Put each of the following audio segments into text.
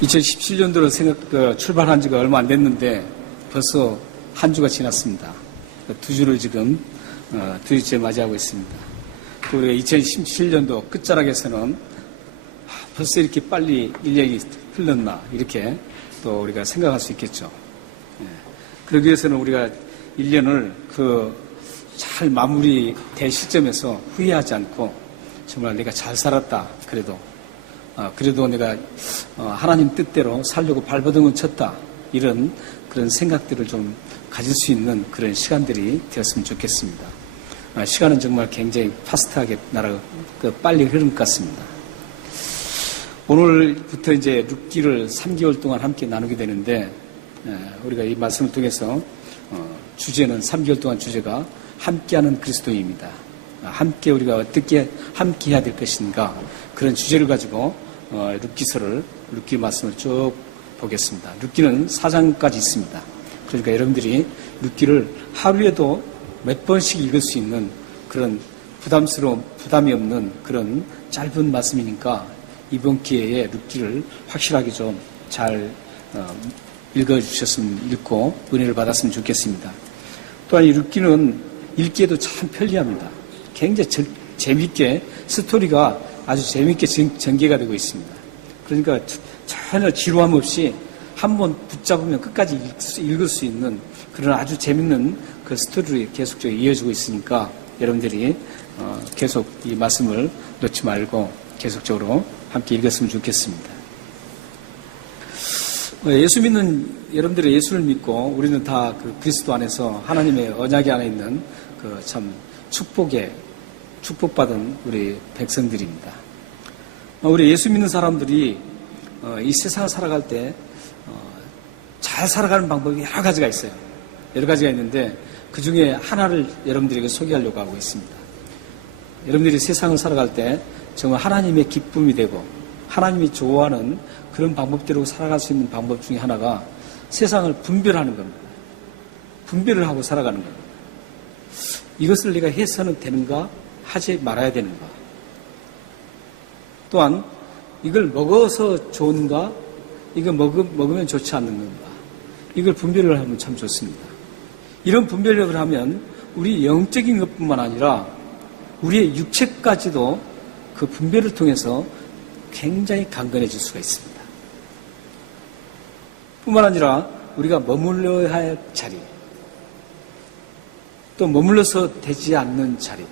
2017년도로 출발한 지가 얼마 안 됐는데 벌써 한 주가 지났습니다. 두 주를 지금 두 주째 맞이하고 있습니다. 또 우리가 2017년도 끝자락에서는 벌써 이렇게 빨리 1년이 흘렀나 이렇게 또 우리가 생각할 수 있겠죠. 그러기 위해서는 우리가 1년을 잘 마무리될 시점에서 후회하지 않고 정말 내가 잘 살았다 그래도 내가 하나님 뜻대로 살려고 발버둥을 쳤다 이런 그런 생각들을 좀 가질 수 있는 그런 시간들이 되었으면 좋겠습니다. 시간은 정말 굉장히 파스트하게 빨리 흐른 것 같습니다. 오늘부터 이제 룻기를 3개월 동안 함께 나누게 되는데 우리가 이 말씀을 통해서 주제는 3개월 동안 주제가 함께하는 그리스도인입니다. 함께 우리가 어떻게 함께 해야 될 것인가 그런 주제를 가지고 룻기 말씀을 쭉 보겠습니다. 룻기는 4장까지 있습니다. 그러니까 여러분들이 룻기를 하루에도 몇 번씩 읽을 수 있는 그런 부담이 없는 그런 짧은 말씀이니까 이번 기회에 룻기를 확실하게 좀 잘 읽고 은혜를 받았으면 좋겠습니다. 또한 이 룻기는 읽기에도 참 편리합니다. 굉장히 재미있게 스토리가 아주 재미있게 전개가 되고 있습니다. 그러니까 전혀 지루함 없이 한번 붙잡으면 끝까지 읽을 수 있는 그런 아주 재밌는 그 스토리를 계속적으로 이어지고 있으니까 여러분들이 계속 이 말씀을 놓지 말고 계속적으로 함께 읽었으면 좋겠습니다. 예수 믿는 여러분들이 예수를 믿고 우리는 다 그 그리스도 안에서 하나님의 언약이 안에 있는 그 참 축복받은 우리 백성들입니다. 우리 예수 믿는 사람들이 이 세상을 살아갈 때 잘 살아가는 방법이 여러 가지가 있어요. 여러 가지가 있는데 그 중에 하나를 여러분들에게 소개하려고 하고 있습니다. 여러분들이 세상을 살아갈 때 정말 하나님의 기쁨이 되고 하나님이 좋아하는 그런 방법대로 살아갈 수 있는 방법 중에 하나가 세상을 분별하는 겁니다. 분별을 하고 살아가는 겁니다. 이것을 내가 해서는 되는가 하지 말아야 되는가, 또한 이걸 먹어서 좋은가 이거 먹으면 좋지 않는 건가, 이걸 분별을 하면 참 좋습니다. 이런 분별력을 하면 우리 영적인 것뿐만 아니라 우리의 육체까지도 그 분별을 통해서 굉장히 강건해질 수가 있습니다. 뿐만 아니라 우리가 머물러야 할 자리, 또 머물러서 되지 않는 자리,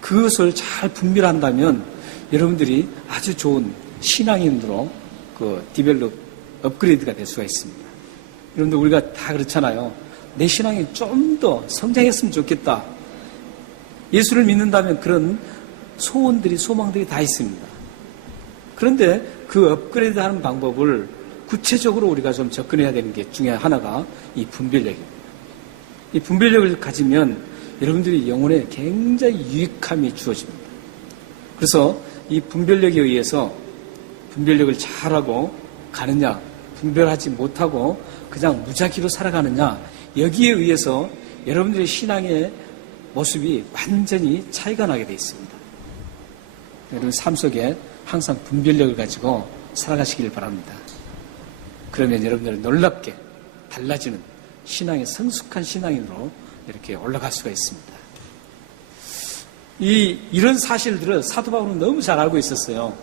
그것을 잘 분별한다면 여러분들이 아주 좋은 신앙인으로 업그레이드가 될 수가 있습니다. 여러분들 우리가 다 그렇잖아요. 내 신앙이 좀 더 성장했으면 좋겠다. 예수를 믿는다면 그런 소망들이 다 있습니다. 그런데 그 업그레이드 하는 방법을 구체적으로 우리가 좀 접근해야 되는 게 중에 하나가 이 분별력입니다. 이 분별력을 가지면 여러분들이 영혼에 굉장히 유익함이 주어집니다. 그래서 이 분별력에 의해서 분별력을 잘하고 가느냐, 분별하지 못하고 그냥 무작위로 살아가느냐, 여기에 의해서 여러분들의 신앙의 모습이 완전히 차이가 나게 되어 있습니다. 여러분 삶 속에 항상 분별력을 가지고 살아가시길 바랍니다. 그러면 여러분들은 놀랍게 달라지는 신앙의 성숙한 신앙인으로 이렇게 올라갈 수가 있습니다. 이런 사실들을 사도 바울은 너무 잘 알고 있었어요.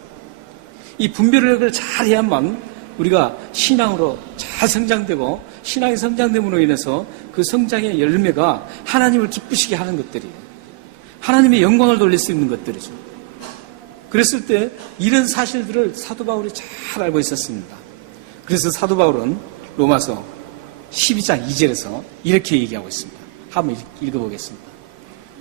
이 분별력을 잘 해야만 우리가 신앙으로 잘 성장되고, 신앙이 성장됨으로 인해서 그 성장의 열매가 하나님을 기쁘시게 하는 것들이에요. 하나님의 영광을 돌릴 수 있는 것들이죠. 그랬을 때 이런 사실들을 사도 바울이 잘 알고 있었습니다. 그래서 사도 바울은 로마서 12장 2절에서 이렇게 얘기하고 있습니다. 한번 읽어보겠습니다.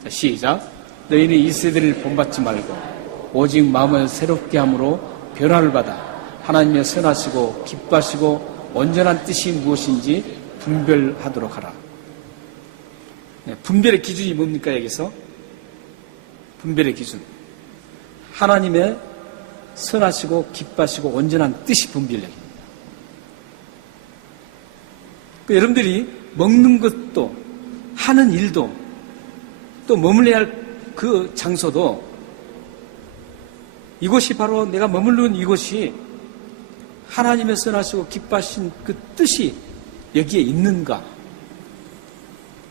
자, 시작. 너희는 이 세대를 본받지 말고 오직 마음을 새롭게 함으로 변화를 받아 하나님의 선하시고 기뻐하시고 온전한 뜻이 무엇인지 분별하도록 하라. 분별의 기준이 뭡니까? 여기서 분별의 기준, 하나님의 선하시고 기뻐하시고 온전한 뜻이 분별력입니다. 여러분들이 먹는 것도 하는 일도 또 머물러야 할 그 장소도, 이곳이 바로 내가 머무르는 이곳이 하나님의 선하시고 기뻐하신 그 뜻이 여기에 있는가?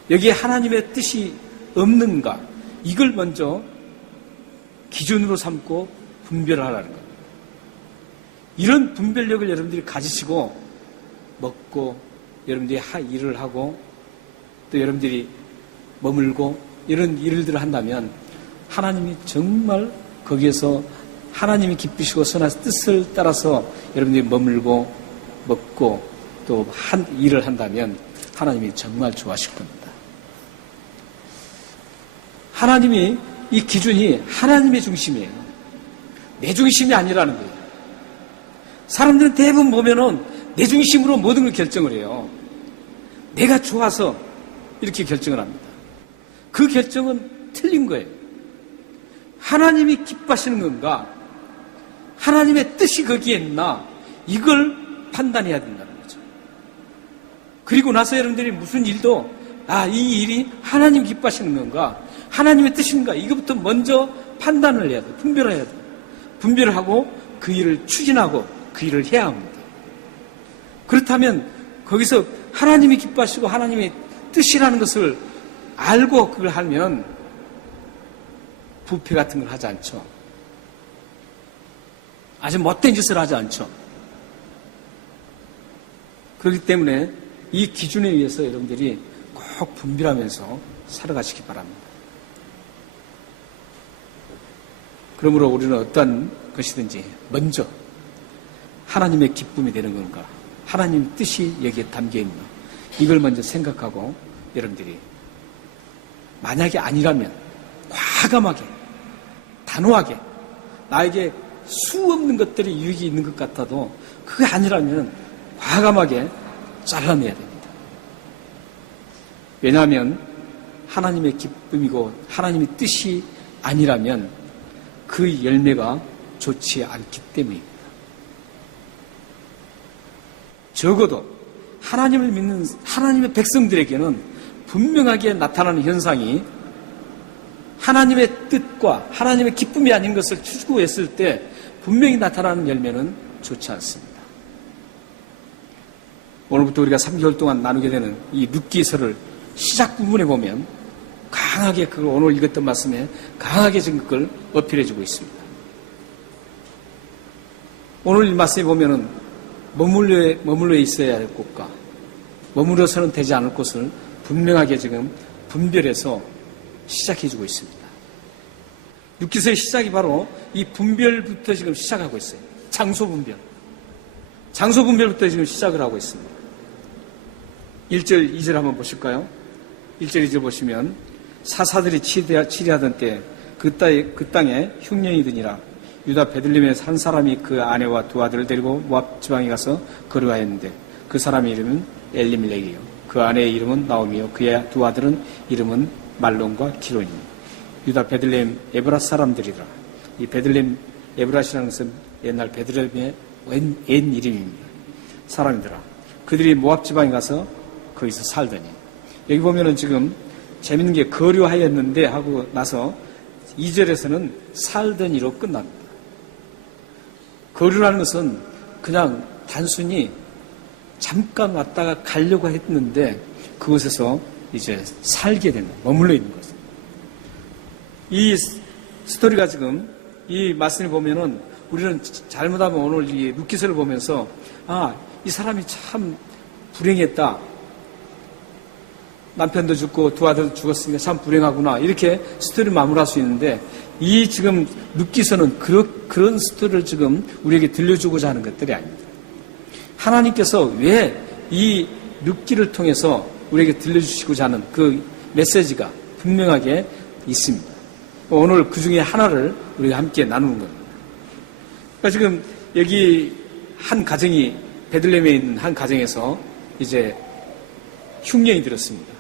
여기에 하나님의 뜻이 없는가? 이걸 먼저 기준으로 삼고 분별하라는 겁니다. 이런 분별력을 여러분들이 가지시고 먹고 여러분들이 일을 하고 또 여러분들이 머물고 이런 일들을 한다면 하나님이 정말 거기에서 하나님이 기쁘시고 선하신 뜻을 따라서 여러분들이 머물고 먹고 또 일을 한다면 하나님이 정말 좋아하실 겁니다. 하나님이 이 기준이 하나님의 중심이에요. 내 중심이 아니라는 거예요. 사람들은 대부분 보면은 내 중심으로 모든 걸 결정을 해요. 내가 좋아서 이렇게 결정을 합니다. 그 결정은 틀린 거예요. 하나님이 기뻐하시는 건가? 하나님의 뜻이 거기에 있나? 이걸 판단해야 된다는 거죠. 그리고 나서 여러분들이 무슨 일도 이 일이 하나님 기뻐하시는 건가? 하나님의 뜻인가? 이것부터 먼저 판단을 해야 돼요. 분별을 해야 돼요. 분별을 하고 그 일을 추진하고 그 일을 해야 합니다. 그렇다면 거기서 하나님이 기뻐하시고 하나님의 뜻이라는 것을 알고 그걸 하면 부패 같은 걸 하지 않죠. 아주 못된 짓을 하지 않죠. 그렇기 때문에 이 기준에 의해서 여러분들이 꼭 분별하면서 살아가시기 바랍니다. 그러므로 우리는 어떤 것이든지 먼저 하나님의 기쁨이 되는 건가? 하나님의 뜻이 여기에 담겨 있나? 이걸 먼저 생각하고 여러분들이 만약에 아니라면 과감하게 단호하게 나에게 수 없는 것들이 유익이 있는 것 같아도 그게 아니라면 과감하게 잘라내야 됩니다. 왜냐하면 하나님의 기쁨이고 하나님의 뜻이 아니라면 그 열매가 좋지 않기 때문입니다. 적어도 하나님을 믿는 하나님의 백성들에게는 분명하게 나타나는 현상이 하나님의 뜻과 하나님의 기쁨이 아닌 것을 추구했을 때 분명히 나타나는 열매는 좋지 않습니다. 오늘부터 우리가 3개월 동안 나누게 되는 이 룻기서를 시작 부분에 보면 강하게 그걸 오늘 읽었던 말씀에 강하게 지금 그걸 어필해주고 있습니다. 오늘 이 말씀에 보면은 머물러 있어야 할 곳과 머물러서는 되지 않을 곳을 분명하게 지금 분별해서 시작해주고 있습니다. 룻기서의 시작이 바로 이 분별부터 지금 시작하고 있어요. 장소 분별. 장소 분별부터 지금 시작을 하고 있습니다. 1절, 2절 한번 보실까요? 1절, 2절 보시면 사사들이 치리하던 때 그 땅에 흉년이 드니라. 유다 베들레헴에서 한 사람이 그 아내와 두 아들을 데리고 모압 지방에 가서 거류하였는데 그 사람의 이름은 엘리멜렉이요 그 아내의 이름은 나오미요 그의 두 아들은 이름은 말론과 기론이요 유다 베들레헴 에브라 사람들이라. 이 베들레헴 에브라시라는 것은 옛날 베들레헴의 옛 이름입니다. 사람이더라. 그들이 모압 지방에 가서 거기서 살더니 여기 보면은 지금 재밌는 게 거류하였는데 하고 나서 2절에서는 살더니로 끝납니다. 거류라는 것은 그냥 단순히 잠깐 왔다가 가려고 했는데 그곳에서 이제 살게 되는, 머물러 있는 거죠. 이 스토리가 지금 이 말씀을 보면은 우리는 잘못하면 오늘 이 룻기서를 보면서 이 사람이 참 불행했다. 남편도 죽고 두 아들도 죽었으니까 참 불행하구나. 이렇게 스토리를 마무리할 수 있는데 이 지금 룻기서는 그런 스토리를 지금 우리에게 들려주고자 하는 것들이 아닙니다. 하나님께서 왜 이 룻기를 통해서 우리에게 들려주시고자 하는 그 메시지가 분명하게 있습니다. 오늘 그 중에 하나를 우리가 함께 나누는 겁니다. 그러니까 지금 여기 한 가정이 베들레헴에 있는 한 가정에서 이제 흉년이 들었습니다.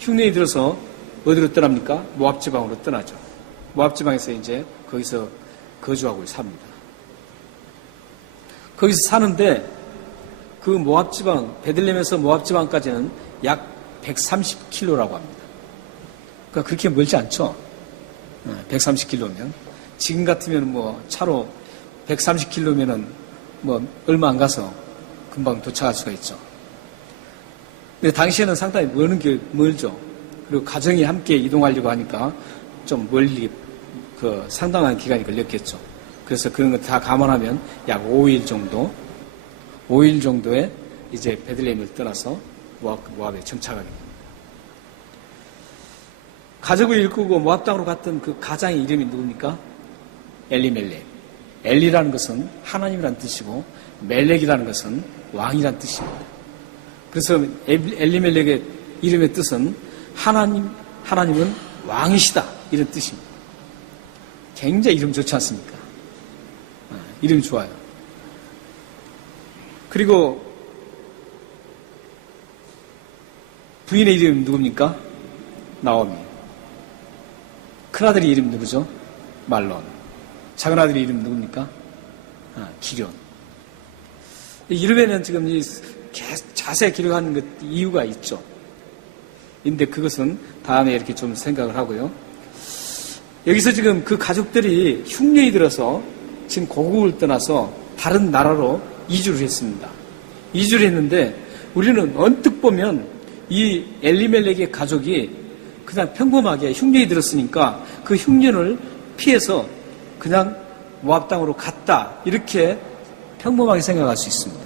흉년이 들어서 어디로 떠납니까? 모압 지방으로 떠나죠. 모압 지방에서 이제 거기서 거주하고 삽니다. 거기서 사는데 그 모압 지방, 베들레헴에서 모압 지방까지는 약 130km라고 합니다. 그러니까 그렇게 멀지 않죠. 130km면 지금 같으면 뭐 차로 130km면은 뭐 얼마 안 가서 금방 도착할 수가 있죠. 근데 당시에는 상당히 머는 게 멀죠. 그리고 가정이 함께 이동하려고 하니까 좀 멀리 상당한 기간이 걸렸겠죠. 그래서 그런 거 다 감안하면 약 5일 정도에 이제 베들레헴을 떠나서 모압에 정착하게 됩니다. 가족을 일구고 모압 땅으로 갔던 그 가장의 이름이 누굽니까? 엘리멜렉. 엘리라는 것은 하나님이란 뜻이고 멜렉이라는 것은 왕이란 뜻입니다. 그래서 엘리멜렉의 이름의 뜻은 하나님은 왕이시다 이런 뜻입니다. 굉장히 이름 좋지 않습니까? 이름이 좋아요. 그리고 부인의 이름이 누굽니까? 나오미. 큰아들의 이름이 누구죠? 말론. 작은아들의 이름이 누굽니까? 기련. 이름에는 지금 자세히 기록하는 이유가 있죠. 근데 그것은 다음에 이렇게 좀 생각을 하고요. 여기서 지금 그 가족들이 흉년이 들어서 지금 고국을 떠나서 다른 나라로 이주를 했습니다. 이주를 했는데 우리는 언뜻 보면 이 엘리멜렉의 가족이 그냥 평범하게 흉년이 들었으니까 그 흉년을 피해서 그냥 모압 땅으로 갔다 이렇게 평범하게 생각할 수 있습니다.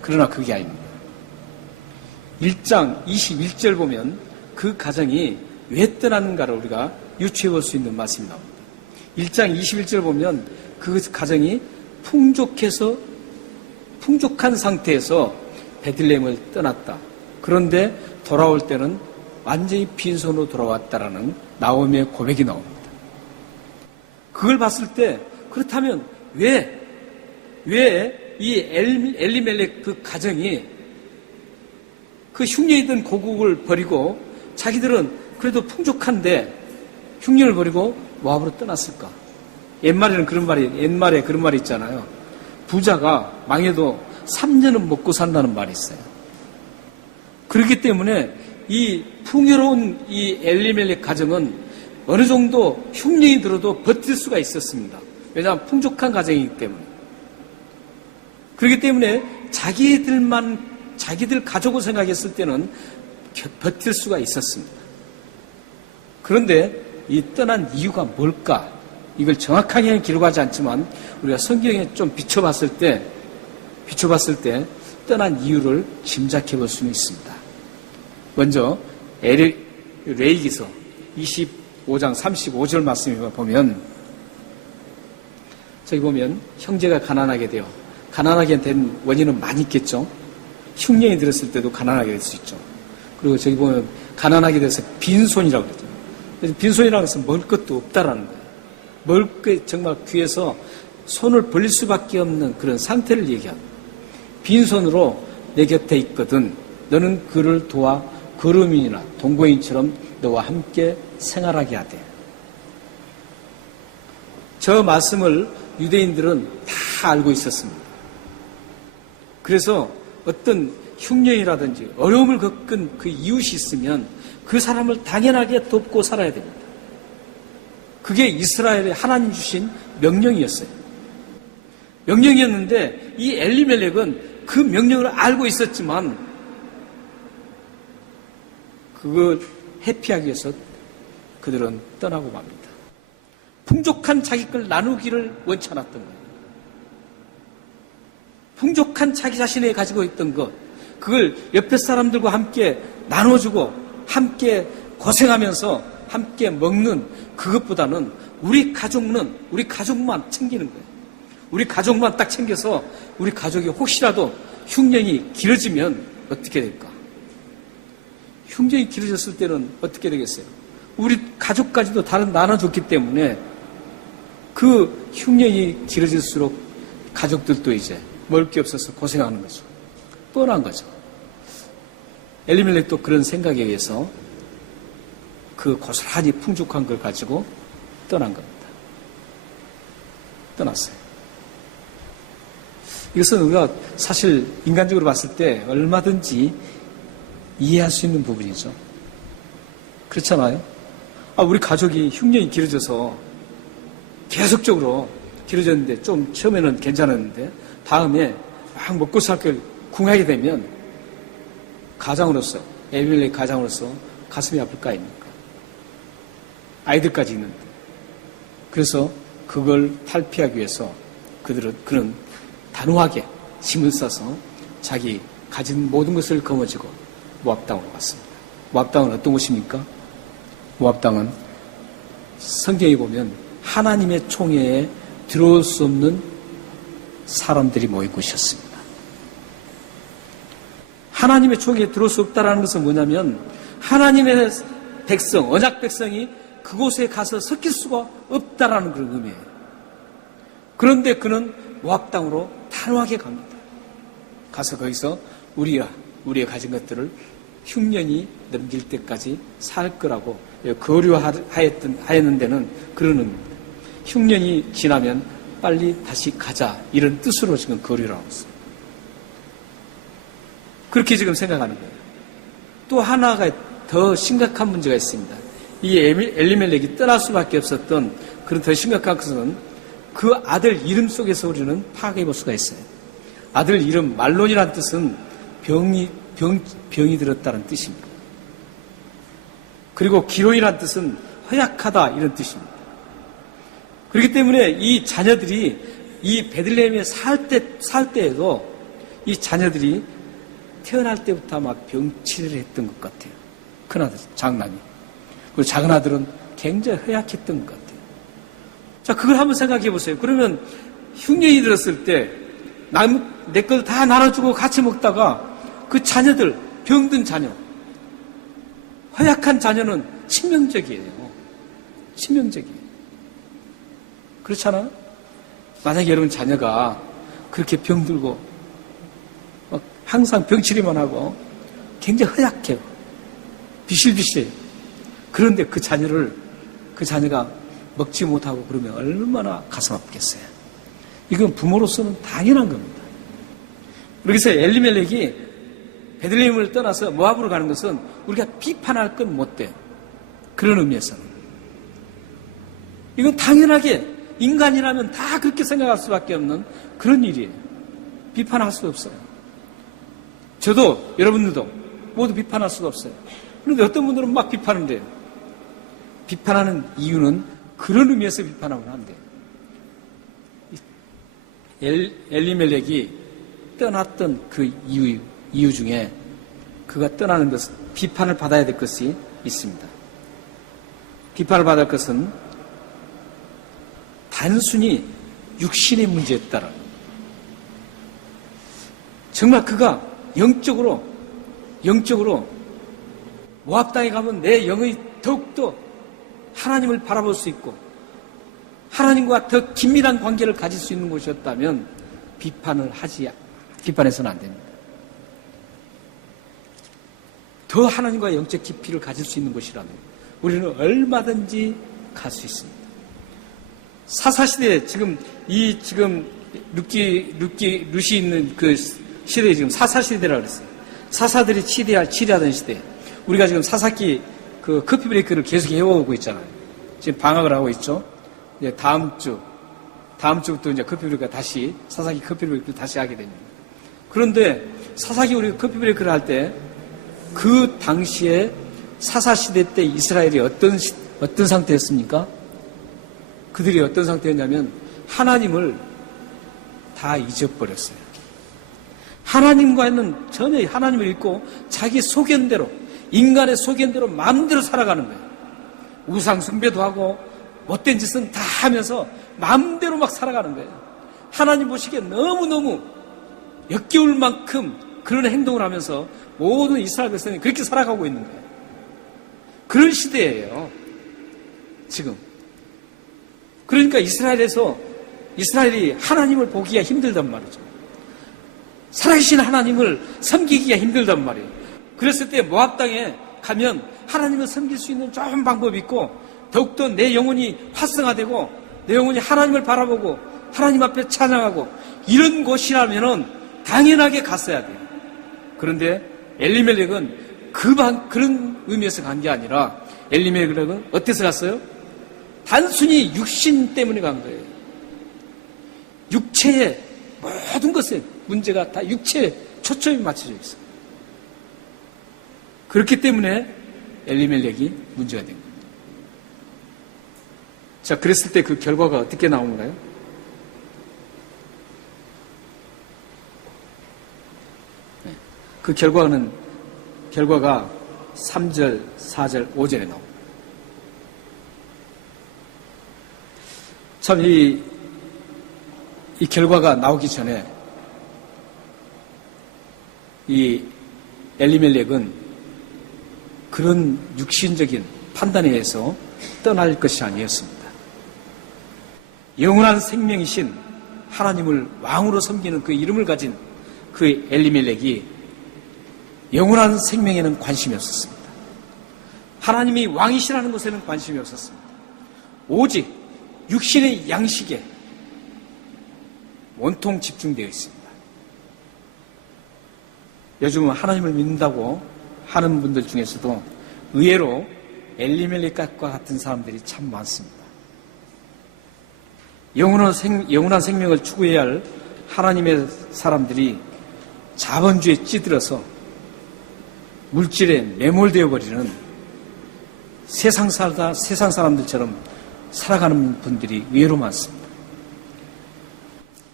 그러나 그게 아닙니다. 1장 21절 보면 그 가정이 왜 떠났는가를 우리가 유추해 볼 수 있는 말씀이 나옵니다. 1장 21절 보면 그 가정이 풍족한 상태에서 베들레헴을 떠났다. 그런데 돌아올 때는 완전히 빈손으로 돌아왔다라는 나오미의 고백이 나옵니다. 그걸 봤을 때 그렇다면 왜 이 엘리멜렉 그 가정이 그 흉년이 든 고국을 버리고 자기들은 그래도 풍족한데 흉년을 버리고 모압으로 떠났을까? 옛말에 그런 말이 있잖아요. 부자가 망해도 3년은 먹고 산다는 말이 있어요. 그렇기 때문에 이 풍요로운 이 엘리멜렉 가정은 어느 정도 흉년이 들어도 버틸 수가 있었습니다. 왜냐하면 풍족한 가정이기 때문에. 그렇기 때문에 자기들 가족을 생각했을 때는 버틸 수가 있었습니다. 그런데 이 떠난 이유가 뭘까? 이걸 정확하게 기록하지 않지만 우리가 성경에 좀 비춰봤을 때 떠난 이유를 짐작해 볼 수는 있습니다. 먼저 레위기서 25장 35절 말씀을 보면 저기 보면 형제가 가난하게 된 원인은 많이 있겠죠. 흉년이 들었을 때도 가난하게 될 수 있죠. 그리고 저기 보면 가난하게 돼서 빈손이라고 그러죠. 빈손이라는 것은 먹을 것도 없다라는 거예요. 먹을 게 정말 귀해서 손을 벌릴 수밖에 없는 그런 상태를 얘기합니다. 빈손으로 내 곁에 있거든 너는 그를 도와 거름인이나 동거인처럼 너와 함께 생활하게 하되. 저 말씀을 유대인들은 다 알고 있었습니다. 그래서 어떤 흉년이라든지 어려움을 겪은 그 이웃이 있으면 그 사람을 당연하게 돕고 살아야 됩니다. 그게 이스라엘의 하나님 주신 명령이었어요. 명령이었는데 이 엘리멜렉은 그 명령을 알고 있었지만 그걸 회피하기 위해서 그들은 떠나고 맙니다. 풍족한 자기 걸 나누기를 원치 않았던 거예요. 풍족한 자기 자신이 가지고 있던 것, 그걸 옆에 사람들과 함께 나눠주고 함께 고생하면서 함께 먹는 그것보다는 우리 가족만 챙기는 거예요. 우리 가족만 딱 챙겨서 우리 가족이 혹시라도 흉년이 길어지면 어떻게 될까? 흉년이 길어졌을 때는 어떻게 되겠어요? 우리 가족까지도 다른 나눠줬기 때문에 그 흉년이 길어질수록 가족들도 이제 먹을 게 없어서 고생하는 거죠. 뻔한 거죠. 엘리멜렉도 그런 생각에 의해서 그 고스란히 풍족한 걸 가지고 떠난 겁니다. 떠났어요. 이것은 우리가 사실 인간적으로 봤을 때 얼마든지 이해할 수 있는 부분이죠. 그렇잖아요? 우리 가족이 흉년이 길어져서 계속적으로 길어졌는데 좀 처음에는 괜찮았는데 다음에 막 먹고 살 걸 궁하게 되면 가장으로서, 엘리멜렉 가장으로서 가슴이 아플 거 아닙니까? 아이들까지 있는데. 그래서 그걸 탈피하기 위해서 그는 단호하게 짐을 싸서 자기 가진 모든 것을 거머쥐고 모압 땅으로 갔습니다. 모압 땅은 어떤 곳입니까? 모압 땅은 성경에 보면 하나님의 총회에 들어올 수 없는 사람들이 모인 곳이었습니다. 하나님의 총회에 들어올 수 없다는 것은 뭐냐면 하나님의 백성, 언약 백성이 그곳에 가서 섞일 수가 없다라는 그런 의미예요. 그런데 그는 모압 땅으로 단호하게 갑니다. 가서 거기서 우리가 가진 것들을 흉년이 넘길 때까지 살 거라고 거류하였는 데는 그런 의미입니다. 흉년이 지나면 빨리 다시 가자, 이런 뜻으로 지금 거류를 하고 있습니다. 그렇게 지금 생각하는 거예요. 또 하나가 더 심각한 문제가 있습니다. 이 엘리멜렉이 떠날 수밖에 없었던 그런 더 심각한 것은 그 아들 이름 속에서 우리는 파악해 볼 수가 있어요. 아들 이름 말론이라는 뜻은 병이 들었다는 뜻입니다. 그리고 기론이라는 뜻은 허약하다, 이런 뜻입니다. 그렇기 때문에 이 자녀들이 이 베들레헴에 살 때에도 이 자녀들이 태어날 때부터 막 병치를 했던 것 같아요. 큰아들, 장남이. 그리고 작은 아들은 굉장히 허약했던 것 같아요. 자, 그걸 한번 생각해 보세요. 그러면 흉년이 들었을 때 내 걸 다 나눠주고 같이 먹다가 그 자녀들, 병든 자녀, 허약한 자녀는 치명적이에요. 치명적이에요. 그렇잖아요? 만약에 여러분 자녀가 그렇게 병들고 항상 병치리만 하고 굉장히 허약해요. 비실비실해요. 그런데 그 자녀가 먹지 못하고 그러면 얼마나 가슴 아프겠어요. 이건 부모로서는 당연한 겁니다. 그래서 엘리멜렉이 베들레헴을 떠나서 모압으로 가는 것은 우리가 비판할 건 못 돼요. 그런 의미에서는. 이건 당연하게 인간이라면 다 그렇게 생각할 수밖에 없는 그런 일이에요. 비판할 수 없어요. 저도 여러분들도 모두 비판할 수가 없어요. 그런데 어떤 분들은 막 비판을 해요. 비판하는 이유는 그런 의미에서 비판하면 안 돼요. 엘리멜렉이 떠났던 그 이유 중에 그가 떠나는 것은 비판을 받아야 될 것이 있습니다. 비판을 받을 것은 단순히 육신의 문제였다라는, 정말 그가 영적으로 모압 땅에 가면 내 영이 더욱더 하나님을 바라볼 수 있고 하나님과 더 긴밀한 관계를 가질 수 있는 곳이었다면 비판해서는 안 됩니다. 더 하나님과 영적 깊이를 가질 수 있는 곳이라면 우리는 얼마든지 갈 수 있습니다. 사사시대, 지금 룻이 있는 그 시대에 지금 사사시대라고 그랬어요. 사사들이 치리하던 시대. 우리가 지금 사사기 그 커피 브레이크를 계속 해오고 있잖아요. 지금 방학을 하고 있죠. 이제 다음 주부터 이제 커피 브레이크가 다시, 사사기 커피 브레이크를 다시 하게 됩니다. 그런데 사사기 우리가 커피 브레이크를 할 때 그 당시에 사사시대 때 이스라엘이 어떤 상태였습니까? 그들이 어떤 상태였냐면 하나님을 다 잊어버렸어요. 하나님과는 전혀 하나님을 잊고 자기 소견대로, 인간의 소견대로 마음대로 살아가는 거예요. 우상 숭배도 하고 못된 짓은 다 하면서 마음대로 막 살아가는 거예요. 하나님 보시기에 너무너무 역겨울 만큼 그런 행동을 하면서 모든 이스라엘 백성이 그렇게 살아가고 있는 거예요. 그런 시대예요, 지금. 그러니까 이스라엘이 하나님을 보기가 힘들단 말이죠. 살아계신 하나님을 섬기기가 힘들단 말이에요. 그랬을 때 모압 땅에 가면 하나님을 섬길 수 있는 좋은 방법이 있고 더욱더 내 영혼이 활성화되고 내 영혼이 하나님을 바라보고 하나님 앞에 찬양하고 이런 곳이라면 당연하게 갔어야 돼요. 그런데 엘리멜렉은 그런 의미에서 간 게 아니라 엘리멜렉은 어때서 갔어요? 단순히 육신 때문에 간 거예요. 육체의 모든 것에 문제가 다 육체에 초점이 맞춰져 있어요. 그렇기 때문에 엘리멜렉이 문제가 된 거예요. 자, 그랬을 때 그 결과가 어떻게 나오는가요? 그 결과가 3절, 4절, 5절에 나옵니다. 참, 이 결과가 나오기 전에 이 엘리멜렉은 그런 육신적인 판단에 의해서 떠날 것이 아니었습니다. 영원한 생명이신 하나님을 왕으로 섬기는 그 이름을 가진 그 엘리멜렉이 영원한 생명에는 관심이 없었습니다. 하나님이 왕이시라는 것에는 관심이 없었습니다. 오직 육신의 양식에 온통 집중되어 있습니다. 요즘은 하나님을 믿는다고 하는 분들 중에서도 의외로 엘리멜렉과 같은 사람들이 참 많습니다. 영원한 생명을 추구해야 할 하나님의 사람들이 자본주의에 찌들어서 물질에 매몰되어 버리는 세상 사람들처럼 살아가는 분들이 의외로 많습니다.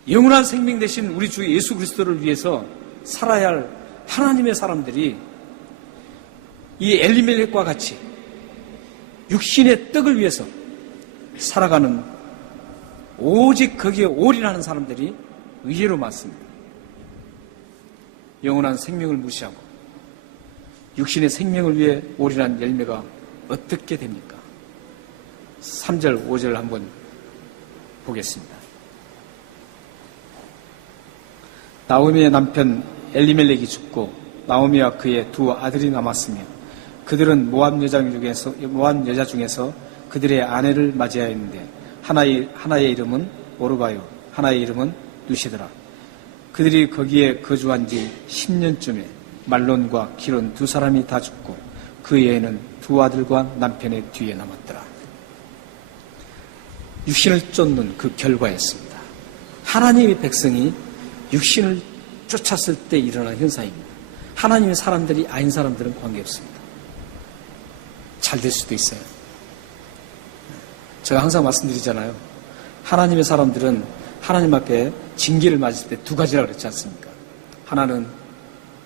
영원한 생명 되신 우리 주 예수 그리스도를 위해서 살아야 할 하나님의 사람들이 이 엘리멜렉과 같이 육신의 떡을 위해서 살아가는 오직 거기에 올인하는 사람들이 의외로 많습니다. 영원한 생명을 무시하고 육신의 생명을 위해 올인한 열매가 어떻게 됩니까? 3절, 5절 한번 보겠습니다. 나오미의 남편 엘리멜렉이 죽고 나오미와 그의 두 아들이 남았으며 그들은 모압 여자 중에서 그들의 아내를 맞이하였는데 하나의 이름은 오르바요 하나의 이름은 누시더라. 그들이 거기에 거주한 지 10년쯤에 말론과 기론 두 사람이 다 죽고 그 애는 두 아들과 남편의 뒤에 남았더라. 육신을 쫓는 그 결과였습니다. 하나님의 백성이 육신을 쫓았을 때 일어나는 현상입니다. 하나님의 사람들이 아닌 사람들은 관계없습니다. 잘 될 수도 있어요. 제가 항상 말씀드리잖아요. 하나님의 사람들은 하나님 앞에 징계를 맞을 때 두 가지라고 그랬지 않습니까? 하나는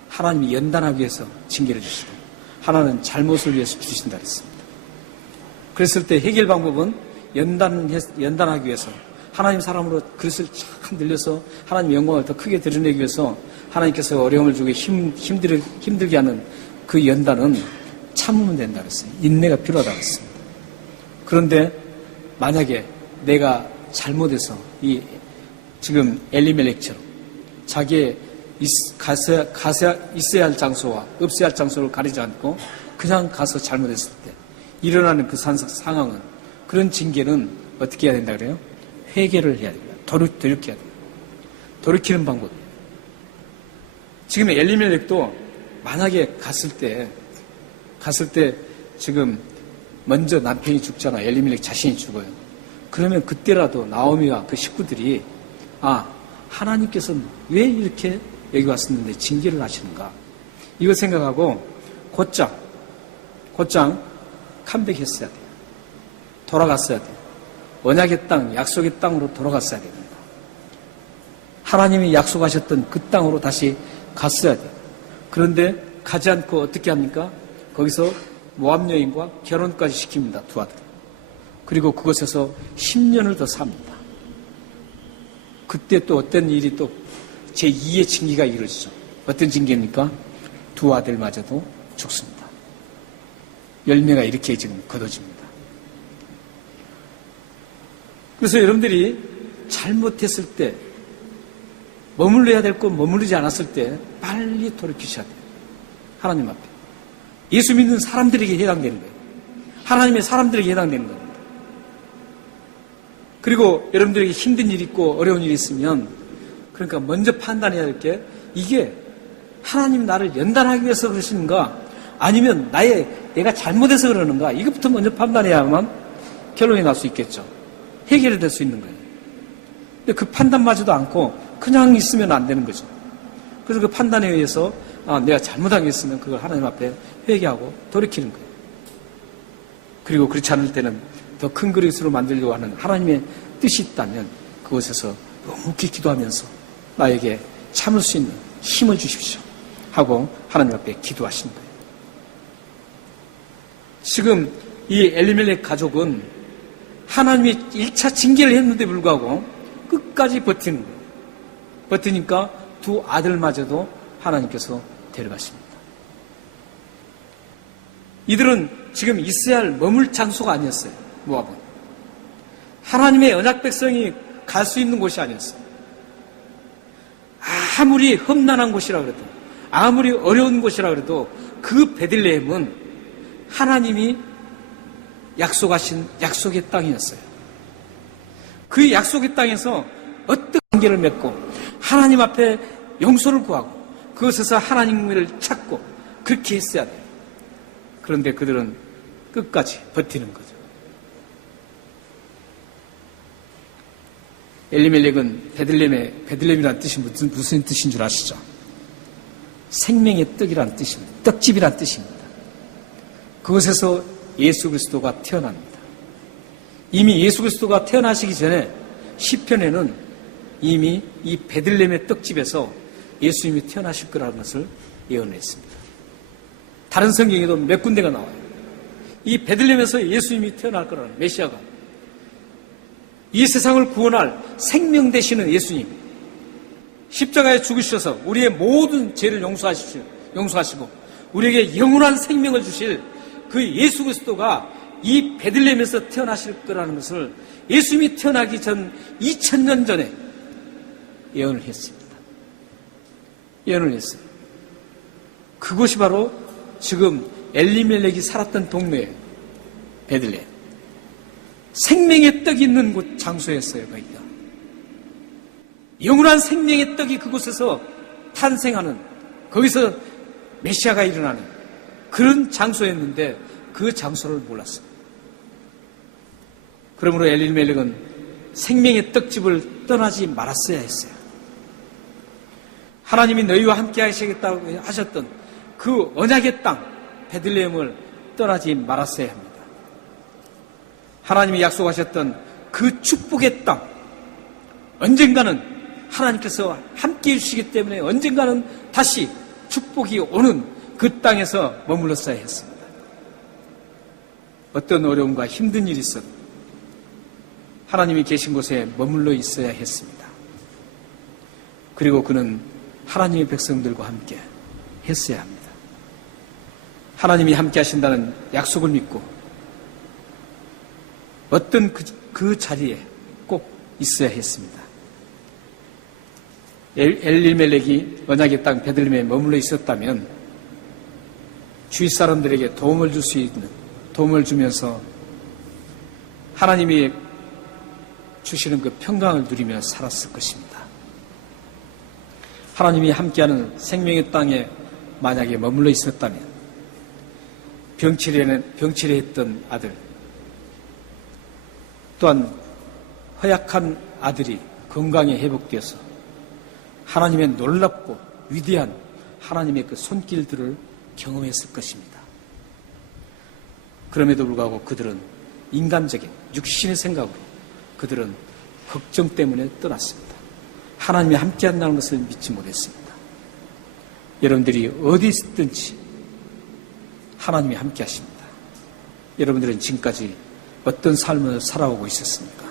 하나님이 연단하기 위해서 징계를 주시고 하나는 잘못을 위해서 주신다 그랬습니다. 그랬을 때 해결 방법은 연단하기 위해서 하나님 사람으로 그릇을 참 늘려서 하나님의 영광을 더 크게 드러내기 위해서 하나님께서 어려움을 주고 힘들게 하는 그 연단은 참으면 된다 그랬어요. 인내가 필요하다고 했습니다. 그런데 만약에 내가 잘못해서 지금 엘리멜렉처럼 자기의 있어야 할 장소와 없어야 할 장소를 가리지 않고 그냥 가서 잘못했을 때 일어나는 그 상황은 그런 징계는 어떻게 해야 된다 그래요? 회개를 해야 됩니다. 돌이켜야 됩니다. 돌이키는 방법이에요. 지금 엘리멜렉도 만약에 갔을 때 지금 먼저 남편이 죽잖아. 엘리멜렉 자신이 죽어요. 그러면 그때라도 나오미와 그 식구들이 하나님께서는 왜 이렇게 여기 왔었는데 징계를 하시는가? 이거 생각하고 곧장 컴백했어야 돼요. 돌아갔어야 돼요. 언약의 땅, 약속의 땅으로 돌아갔어야 됩니다. 하나님이 약속하셨던 그 땅으로 다시 갔어야 돼요. 그런데 가지 않고 어떻게 합니까? 거기서 모압 여인과 결혼까지 시킵니다. 두 아들. 그리고 그곳에서 10년을 더 삽니다. 그때 또 어떤 일이 또 제2의 징계가 이루어지죠. 어떤 징계입니까? 두 아들마저도 죽습니다. 열매가 이렇게 지금 거둬집니다. 그래서 여러분들이 잘못했을 때 머물러야 될 곳 머무르지 않았을 때 빨리 돌이키셔야 돼요. 하나님 앞에. 예수 믿는 사람들에게 해당되는 거예요. 하나님의 사람들에게 해당되는 겁니다. 그리고 여러분들에게 힘든 일이 있고 어려운 일이 있으면 그러니까 먼저 판단해야 할 게 이게 하나님 나를 연단하기 위해서 그러시는가 아니면 내가 잘못해서 그러는가 이것부터 먼저 판단해야만 결론이 날 수 있겠죠. 해결이 될 수 있는 거예요. 근데 그 판단마저도 않고 그냥 있으면 안 되는 거죠. 그래서 그 판단에 의해서 내가 잘못한 게 있으면 그걸 하나님 앞에 회개하고 돌이키는 거예요. 그리고 그렇지 않을 때는 더 큰 그릇으로 만들려고 하는 하나님의 뜻이 있다면 그곳에서 묵묵히 기도하면서 나에게 참을 수 있는 힘을 주십시오 하고 하나님 앞에 기도하시는 거예요. 지금 이 엘리멜렉 가족은 하나님이 1차 징계를 했는데 불구하고 끝까지 버티는 거예요. 버티니까 두 아들마저도 하나님께서 데려가십니다. 이들은 지금 있어야 할 머물 장소가 아니었어요. 모압은 하나님의 언약 백성이 갈 수 있는 곳이 아니었어요. 아무리 험난한 곳이라 그래도, 아무리 어려운 곳이라 그래도 그 베들레헴은 하나님이 약속하신 약속의 땅이었어요. 그 약속의 땅에서 어떤 관계를 맺고 하나님 앞에 용서를 구하고 그것에서 하나님을 찾고 그렇게 했어야 돼요. 그런데 그들은 끝까지 버티는 거죠. 엘리멜렉은 베들레헴이라는 뜻이 무슨 뜻인 줄 아시죠? 생명의 떡이라는 뜻입니다. 떡집이라는 뜻입니다. 그곳에서 예수 그리스도가 태어납니다. 이미 예수 그리스도가 태어나시기 전에 시편에는 이미 이 베들레헴의 떡집에서 예수님이 태어나실 거라는 것을 예언했습니다. 다른 성경에도 몇 군데가 나와요. 이 베들레헴에서 예수님이 태어날 거라는 메시아가, 이 세상을 구원할 생명 되시는 예수님, 십자가에 죽으셔서 우리의 모든 죄를 용서하시고 우리에게 영원한 생명을 주실 그 예수 그리스도가 이 베들레헴에서 태어나실 거라는 것을 예수님이 태어나기 전 2000년 전에 예언을 했습니다. 예언을 했어요. 그곳이 바로 지금 엘리멜렉이 살았던 동네예요. 베들레헴. 생명의 떡이 있는 곳 장소였어요. 거기가. 영원한 생명의 떡이 그곳에서 탄생하는, 거기서 메시아가 일어나는 그런 장소였는데 그 장소를 몰랐어요. 그러므로 엘리멜렉은 생명의 떡집을 떠나지 말았어야 했어요. 하나님이 너희와 함께 하시겠다고 하셨던 그 언약의 땅 베들레헴을 떠나지 말았어야 합니다. 하나님이 약속하셨던 그 축복의 땅, 언젠가는 하나님께서 함께 해주시기 때문에 언젠가는 다시 축복이 오는 그 땅에서 머물렀어야 했습니다. 어떤 어려움과 힘든 일이 있어도 하나님이 계신 곳에 머물러 있어야 했습니다. 그리고 그는 하나님의 백성들과 함께 했어야 합니다. 하나님이 함께 하신다는 약속을 믿고 어떤 그 자리에 꼭 있어야 했습니다. 엘리멜렉이 언약의 땅 베들레헴에 머물러 있었다면 주위 사람들에게 도움을 줄 수 있는, 도움을 주면서 하나님이 주시는 그 평강을 누리며 살았을 것입니다. 하나님이 함께하는 생명의 땅에 만약에 머물러 있었다면 병치레 했던 아들, 또한 허약한 아들이 건강에 회복되어서 하나님의 놀랍고 위대한 하나님의 그 손길들을 경험했을 것입니다. 그럼에도 불구하고 그들은 인간적인 육신의 생각으로 그들은 걱정 때문에 떠났습니다. 하나님이 함께 한다는 것을 믿지 못했습니다. 여러분들이 어디 있든지 하나님이 함께 하십니다. 여러분들은 지금까지 어떤 삶을 살아오고 있었습니까?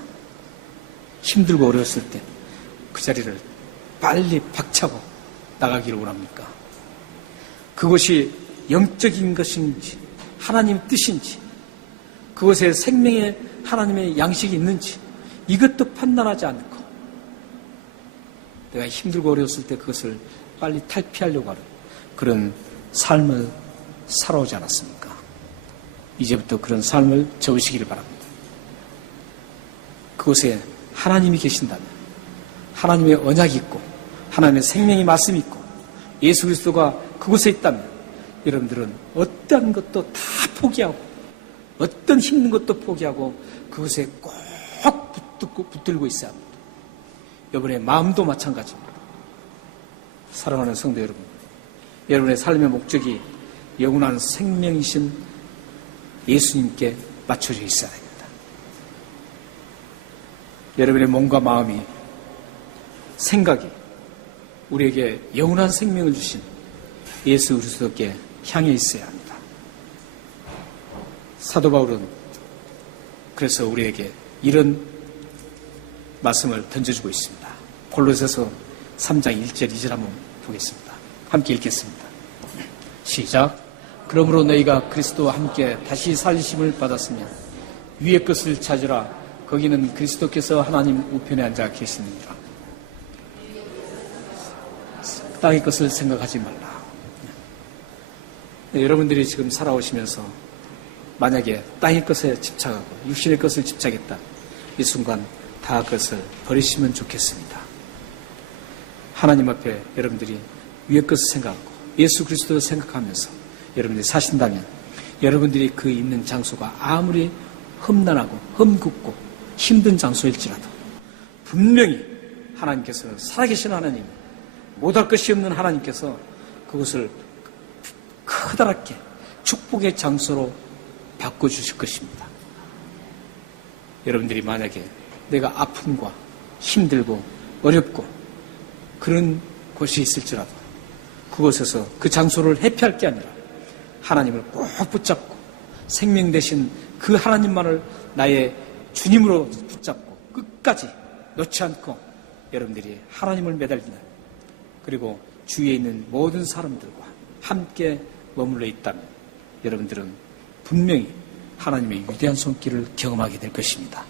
힘들고 어려웠을 때 그 자리를 빨리 박차고 나가기를 원합니까? 그것이 영적인 것인지 하나님의 뜻인지 그것에 생명의 하나님의 양식이 있는지 이것도 판단하지 않고 내가 힘들고 어려웠을 때 그것을 빨리 탈피하려고 하는 그런 삶을 살아오지 않았습니까? 이제부터 그런 삶을 접으시기를 바랍니다. 그곳에 하나님이 계신다면 하나님의 언약이 있고 하나님의 생명의 말씀이 있고 예수 그리스도가 그곳에 있다면 여러분들은 어떠한 것도 다 포기하고 어떤 힘든 것도 포기하고 그것에 꼭 붙들고 있어야 합니다. 여러분의 마음도 마찬가지입니다. 사랑하는 성도 여러분, 여러분의 삶의 목적이 영원한 생명이신 예수님께 맞춰져 있어야 됩니다. 여러분의 몸과 마음이, 생각이 우리에게 영원한 생명을 주신 예수 그리스도께 향해 있어야 합니다. 사도 바울은 그래서 우리에게 이런 말씀을 던져주고 있습니다. 골로새서 3장 1절 2절 한번 보겠습니다. 함께 읽겠습니다. 시작. 그러므로 너희가 그리스도와 함께 다시 살리심을 받았으면 위의 것을 찾으라. 거기는 그리스도께서 하나님 우편에 앉아 계시느니라. 땅의 것을 생각하지 말라. 네, 여러분들이 지금 살아오시면서 만약에 땅의 것에 집착하고 육신의 것을 집착했다, 이 순간 다 그것을 버리시면 좋겠습니다. 하나님 앞에 여러분들이 위의 것을 생각하고 예수 그리스도를 생각하면서 여러분들이 사신다면 여러분들이 그 있는 장소가 아무리 험난하고 험굽고 힘든 장소일지라도 분명히 하나님께서, 살아계신 하나님, 못할 것이 없는 하나님께서 그것을 커다랗게 축복의 장소로 바꿔주실 것입니다. 여러분들이 만약에 내가 아픔과 힘들고 어렵고 그런 곳이 있을지라도 그곳에서 그 장소를 회피할 게 아니라 하나님을 꼭 붙잡고 생명 되신 그 하나님만을 나의 주님으로 붙잡고 끝까지 놓지 않고 여러분들이 하나님을 매달리는, 그리고 주위에 있는 모든 사람들과 함께 머물러 있다면 여러분들은 분명히 하나님의 위대한 손길을 경험하게 될 것입니다.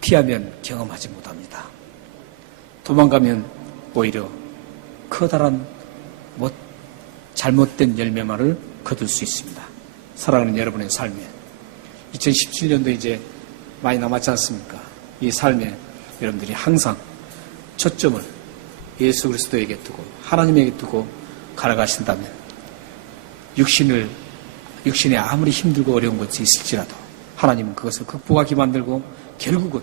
피하면 경험하지 못합니다. 도망가면 오히려 커다란 잘못된 열매만을 거둘 수 있습니다. 사랑하는 여러분의 삶에 2017년도 이제 많이 남았지 않습니까? 이 삶에 여러분들이 항상 초점을 예수 그리스도에게 두고 하나님에게 두고 갈아가신다면 육신에 아무리 힘들고 어려운 것이 있을지라도 하나님은 그것을 극복하게 만들고 결국은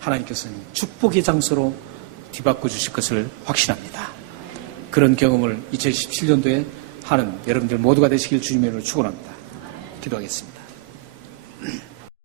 하나님께서는 축복의 장소로 뒤바꿔 주실 것을 확신합니다. 그런 경험을 2017년도에 하는 여러분들 모두가 되시길 주님의 이름으로 축원합니다. 기도하겠습니다.